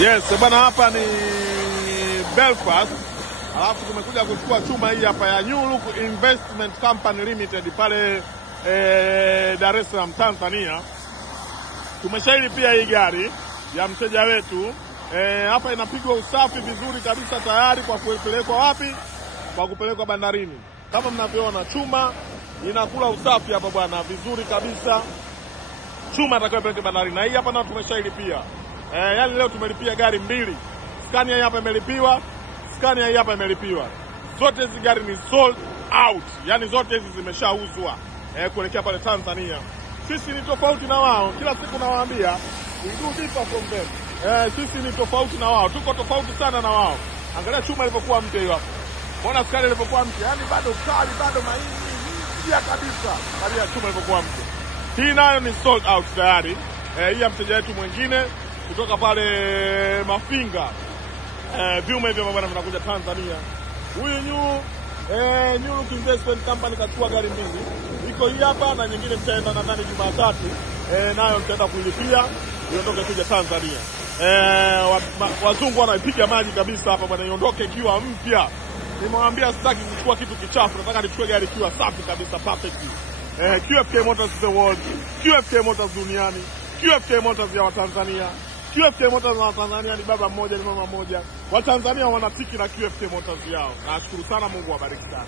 Yes, bwana, hapa ni Belfast. Alafu tumekuja kuchukua chuma hii hapa ya New Look Investment Company Limited pale Dar es Salaam, Tanzania. Tumeshaili pia hii gari ya mteja wetu. Hapa inapigwa usafi vizuri kabisa, tayari kwa kupelekwa wapi? Kwa kupelekwa bandarini. Kama mnavyoona chuma inakula usafi hapa bwana, vizuri kabisa. Chuma atakayopeleka bandarini. Na hii hapa na tumeshaili pia. Yani leo tumelipia gari mbili. Scania hii hapa imelipiwa, Scania hii hapa imelipiwa. Zote hizi gari ni sold out. Yani zote hizi zimeshauzwa kuelekea pale Tanzania. Sisi ni tofauti na wao. Kila siku nawaambia, we do differ from them. Sisi ni tofauti na wao. Tuko tofauti sana na wao. Angalia chuma ilipokuwa mpya hiyo hapa. Mbona Scania ilipokuwa mpya? Yani bado kali, bado maini mpya kabisa. Angalia chuma ilipokuwa mpya. Hii nayo ni sold out tayari. Hii ya mteja wetu mwingine kutoka pale Mafinga. Vyuma hivyo bwana vinakuja Tanzania. Huyu New Look Investment Company kachukua gari mbili. Iko hii hapa na nyingine mtaenda nadhani Jumatatu. Nayo mtaenda kuilipia iondoke kuja Tanzania. Wazungu wanaipiga maji kabisa hapa bwana, iondoke ikiwa mpya. Nimemwambia sitaki kuchukua kitu kichafu, nataka nichukue gari ikiwa safi kabisa, perfect. QFK Motors the world, QFK Motors duniani, QFK Motors ya Watanzania. QFK Motors wa Tanzania ni baba mmoja, ni mama mmoja. Watanzania wanatiki na QFK Motors yao. Nashukuru sana, Mungu awabariki sana.